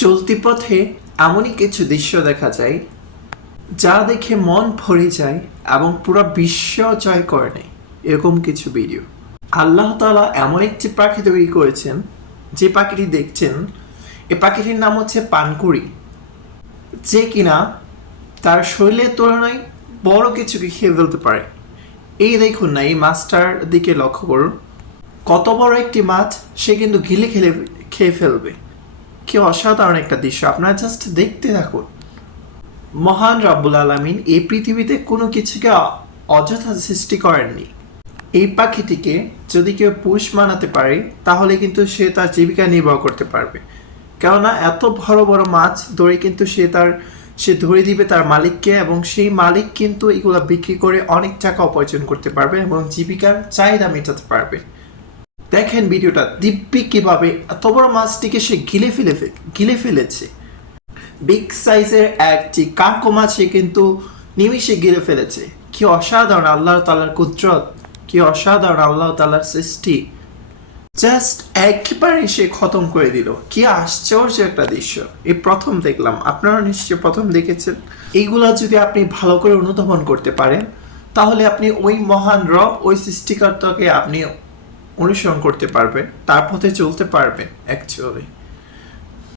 চলতি পথে এমনই কিছু দৃশ্য দেখা যায় যা দেখে মন ভরে যায় এবং পুরো বিশ্ব জয় করে নেয়। এরকম কিছু ভিডিও আল্লাহ তাআলা এমন একটি পাখি তৈরি করেছেন, যে পাখিটি দেখছেন, এ পাখিটির নাম হচ্ছে পানকুড়ি, যে কিনা তার শরীরের তুলনায় বড় কিছুকে খেয়ে ফেলতে পারে। এই দেখুন না, এই মাছটার দিকে লক্ষ্য করুন, কত বড় একটি মাছ সে কিন্তু খেয়ে ফেলবে। কি অসাধারণ একটা দৃশ্য, আপনারা জাস্ট দেখতে থাকুন। মহান রব্বুল আলামিন এই পৃথিবীতে কোনো কিছুকে অযথা সৃষ্টি করেননি। এই পাখিটিকে যদি কেউ পোষ মানাতে পারে তাহলে কিন্তু সে তার জীবিকা নির্বাহ করতে পারবে। কেননা এত বড় বড় মাছ ধরে কিন্তু সে ধরে দিবে তার মালিককে, এবং সেই মালিক কিন্তু এগুলা বিক্রি করে অনেক টাকা উপার্জন করতে পারবে এবং জীবিকার চাহিদা মেটাতে পারবে। দেখেন ভিডিওটা, দিব্যি কিভাবে এত বড় মাছটিকে সে গিলে ফেলেছে। বিগ সাইজের একটি কাকো মাছ সে কিন্তু নিমিষে গিলে ফেলেছে। কি অসাধারণ আল্লাহ তাআলার কুদরত, কি অসাধারণ আল্লাহ তাআলার সৃষ্টি। জাস্ট একবারে সে খতম করে দিল। কি আশ্চর্য একটা দৃশ্য, এই প্রথম দেখলাম। আপনারা নিশ্চয়ই প্রথম দেখেছেন। এইগুলা যদি আপনি ভালো করে অনুধাবন করতে পারেন তাহলে আপনি ওই মহান রব, ওই সৃষ্টিকর্তাকে আপনি অনুসরণ করতে পারবেন, তার পথে চলতে পারবেন অ্যাকচুয়ালি।